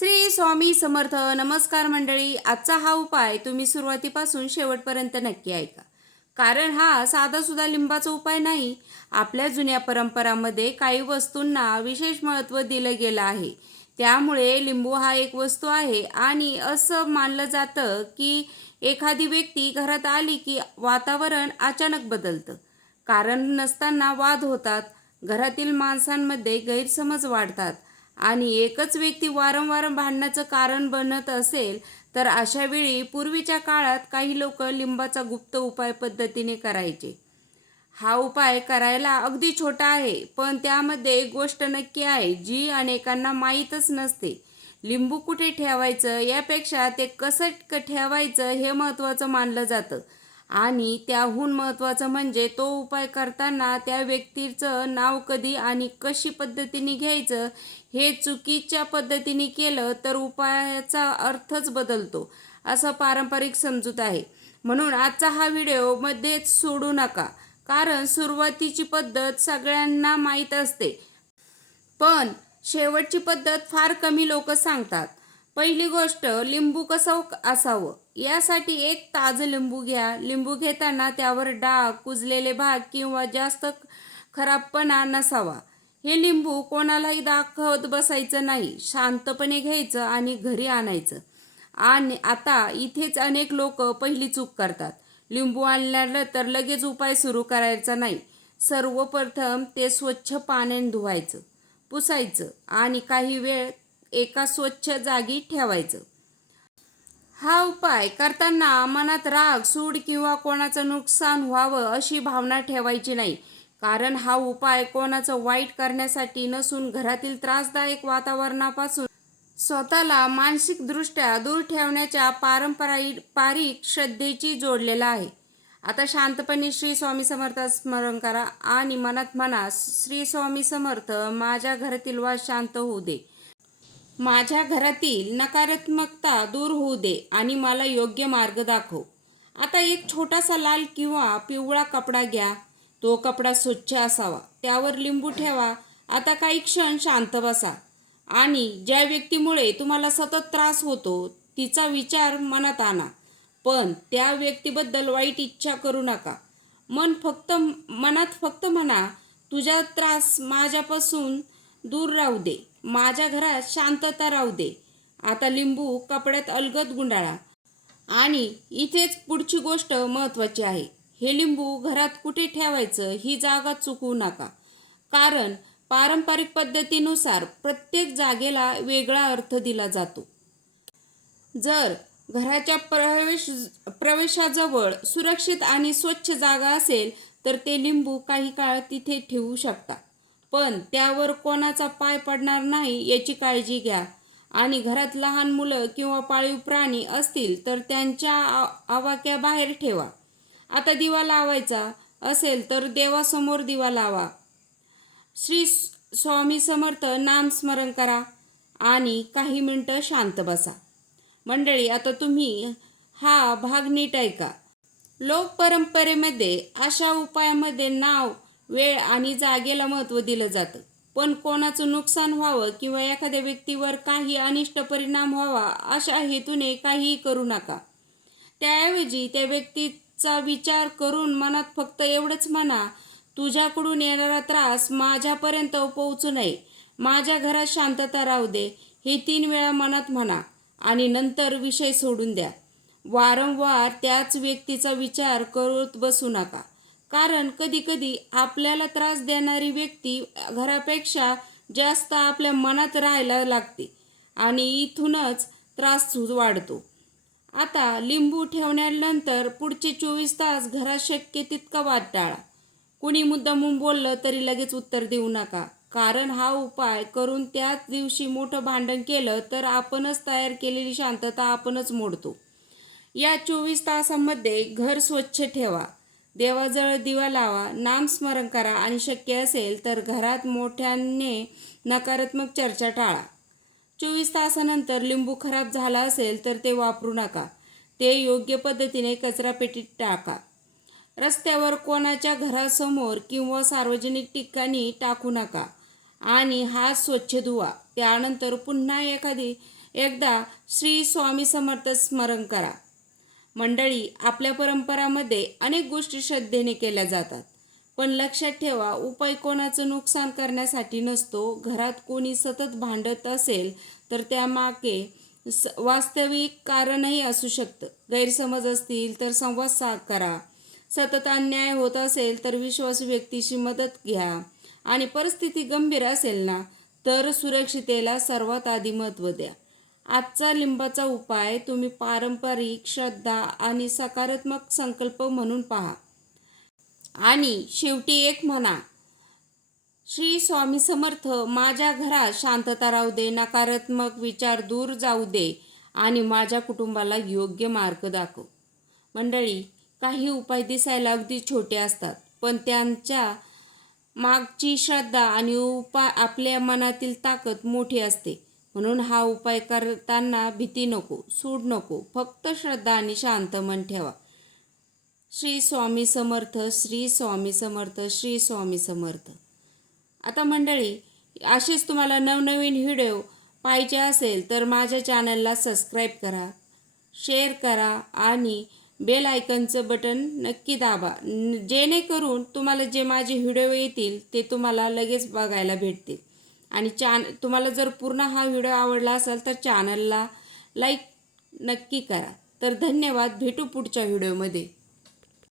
श्री स्वामी समर्थ. नमस्कार मंडळी. आजचा हा उपाय तुम्ही सुरुवातीपासून शेवटपर्यंत नक्की ऐका, कारण हा साधासुद्धा लिंबाचा उपाय नाही. आपल्या जुन्या परंपरांमध्ये काही वस्तूंना विशेष महत्त्व दिलं गेलं आहे. त्यामुळे लिंबू हा एक वस्तू आहे आणि असं मानलं जातं की एखादी व्यक्ती घरात आली की वातावरण अचानक बदलतं. कारण नसताना वाद होतात, घरातील माणसांमध्ये गैरसमज वाढतात आणि एकच व्यक्ती वारंवार भांडणाचं कारण बनत असेल तर अशा वेळी पूर्वीच्या काळात काही लोक लिंबाचा गुप्त उपाय पद्धतीने करायचे. हा उपाय करायला अगदी छोटा आहे, पण त्यामध्ये एक गोष्ट नक्की आहे जी अनेकांना माहीतच नसते. लिंबू कुठे ठेवायचं यापेक्षा ते कसं ठेवायचं हे महत्त्वाचं मानलं जातं. आणि त्याहून महत्त्वाचं म्हणजे तो उपाय करताना त्या व्यक्तीचं नाव कधी आणि कशी पद्धतीने घ्यायचं. हे चुकीच्या पद्धतीने केलं तर उपायाचा अर्थच बदलतो, असं पारंपरिक समजूत आहे. म्हणून आजचा हा व्हिडिओ मध्येच सोडू नका, कारण सुरुवातीची पद्धत सगळ्यांना माहीत असते, पण शेवटची पद्धत फार कमी लोक सांगतात. पहिली गोष्ट, लिंबू कसं असावं यासाठी एक ताजं लिंबू घ्या. लिंबू घेताना त्यावर डाग, कुजलेले भाग किंवा जास्त खराबपणा नसावा. हे लिंबू कोणालाही दाखवत बसायचं नाही, शांतपणे घ्यायचं आणि घरी आणायचं. आणि आता इथेच अनेक लोक पहिली चूक करतात. लिंबू आणल्यानंतर लगेच उपाय सुरू करायचा नाही. सर्वप्रथम ते स्वच्छ पाण्याने धुवायचं, पुसायचं आणि काही वेळ एका स्वच्छ जागी ठेवायचं. हा उपाय करताना मनात राग, सूड किंवा कोणाचं नुकसान व्हावं अशी भावना ठेवायची नाही, कारण हा उपाय कोणाचं वाईट करण्यासाठी नसून घरातील त्रासदायक वातावरणापासून स्वतःला मानसिकदृष्ट्या दूर ठेवण्याच्या पारंपरिक श्रद्धेची जोडलेला आहे. आता शांतपणे श्री स्वामी समर्थ स्मरण करा आणि मनात म्हणा, श्री स्वामी समर्थ, माझ्या घरातील वाद शांत होऊ दे, माझ्या घरातील नकारात्मकता दूर होऊ दे आणि मला योग्य मार्ग दाखव. आता एक छोटासा लाल किंवा पिवळा कपडा घ्या. तो कपडा स्वच्छ असावा. त्यावर लिंबू ठेवा. आता काही क्षण शांत बसा आणि ज्या व्यक्तीमुळे तुम्हाला सतत त्रास होतो तिचा विचार मनात आणा, पण त्या व्यक्तीबद्दल वाईट इच्छा करू नका. मनात फक्त म्हणा, तुझा त्रास माझ्यापासून दूर राहू दे, माझ्या घरात शांतता राहू दे. आता लिंबू कपड्यात अलगद गुंडाळा. आणि इथेच पुढची गोष्ट महत्त्वाची आहे. हे लिंबू घरात कुठे ठेवायचं ही जागा चुकवू नका, कारण पारंपरिक पद्धतीनुसार प्रत्येक जागेला वेगळा अर्थ दिला जातो. जर घराच्या प्रवेशाजवळ सुरक्षित आणि स्वच्छ जागा असेल तर ते लिंबू काही काळ तिथे ठेवू शकता, पण त्यावर कोणाचा पाय पडणार नाही याची काळजी घ्या. आणि घरात लहान मुलं किंवा पाळीव प्राणी असतील तर त्यांच्या आवाक्याबाहेर ठेवा. आता दिवा लावायचा असेल तर देवासमोर दिवा लावा. श्री स्वामी समर्थ नामस्मरण करा आणि काही मिनटं शांत बसा. मंडळी, आता तुम्ही हा भाग नीट ऐका. लोकपरंपरेमध्ये अशा उपायामध्ये नाव, वेळ आणि जागेला महत्त्व दिलं जातं, पण कोणाचं नुकसान व्हावं किंवा एखाद्या व्यक्तीवर काही अनिष्ट परिणाम व्हावा अशा हेतूने काहीही करू नका. त्याऐवजी त्या व्यक्तीचा विचार करून मनात फक्त एवढंच म्हणा, तुझ्याकडून येणारा त्रास माझ्यापर्यंत पोहोचू नये, माझ्या घरात शांतता राहू दे, हे 3 वेळा मनात म्हणा आणि नंतर विषय सोडून द्या. वारंवार त्याच व्यक्तीचा विचार करत बसू नका, कारण कधीकधी आपल्याला त्रास देणारी व्यक्ती घरापेक्षा जास्त आपल्या मनात राहायला लागते आणि इथूनच त्रास वाढतो. आता लिंबू ठेवल्यानंतर पुढचे 24 तास घरात शक्य तितका वाद टाळा. कुणी मुद्दामून बोललं तरी लगेच उत्तर देऊ नका, कारण हा उपाय करून त्याच दिवशी मोठं भांडण केलं तर आपणच तयार केलेली शांतता आपणच मोडतो. या 24 तासांमध्ये घर स्वच्छ ठेवा, देवाजवळ दिवा लावा, नामस्मरण करा आणि शक्य असेल तर घरात मोठ्याने नकारात्मक चर्चा टाळा. 24 तासानंतर लिंबू खराब झाला असेल तर ते वापरू नका. ते योग्य पद्धतीने कचरापेटीत टाका. रस्त्यावर, कोणाच्या घरासमोर किंवा सार्वजनिक ठिकाणी टाकू नका. आणि हात स्वच्छ धुवा. त्यानंतर पुन्हा एकदा श्री स्वामी समर्थ स्मरण करा. मंडळी, आपल्या परंपरामध्ये अनेक गोष्टी श्रद्धेने केल्या जातात, पण लक्षात ठेवा, उपाय कोणाचं नुकसान करण्यासाठी नसतो. घरात कोणी सतत भांडत असेल तर त्यामागे वास्तविक कारणही असू शकतं. गैरसमज असतील तर संवाद करा. सतत अन्याय होत असेल तर विश्वासू व्यक्तीची मदत घ्या. आणि परिस्थिती गंभीर असेल ना, तर सुरक्षितेला सर्वात आधी महत्त्व द्या. आजचा लिंबाचा उपाय तुम्ही पारंपरिक श्रद्धा आणि सकारात्मक संकल्प म्हणून पहा. आणि शेवटी एक म्हणा, श्री स्वामी समर्थ, माझ्या घरात शांतता राहू दे, नकारात्मक विचार दूर जाऊ दे आणि माझ्या कुटुंबाला योग्य मार्ग दाखव. मंडळी, काही उपाय दिसायला अगदी छोटे असतात, पण त्यांच्या मागची श्रद्धा आणि आपल्या मनातील ताकद मोठी असते. म्हणून हा उपाय करताना भीती नको, सूड नको, फक्त श्रद्धा आणि शांत मन ठेवा. श्री स्वामी समर्थ, श्री स्वामी समर्थ, श्री स्वामी समर्थ. आता मंडळी, असेच तुम्हाला नवनवीन व्हिडिओ पाहिजे असेल तर माझ्या चॅनलला सबस्क्राईब करा, शेअर करा आणि बेल आयकनचं बटन नक्की दाबा, जेणेकरून तुम्हाला जे माझे व्हिडिओ येतील ते तुम्हाला लगेच बघायला भेटतील. आणि तुम्हाला जर पूर्ण हा व्हिडिओ आवडला असेल तर चॅनलला लाईक नक्की करा. तर धन्यवाद. भेटू पुढच्या व्हिडिओमध्ये.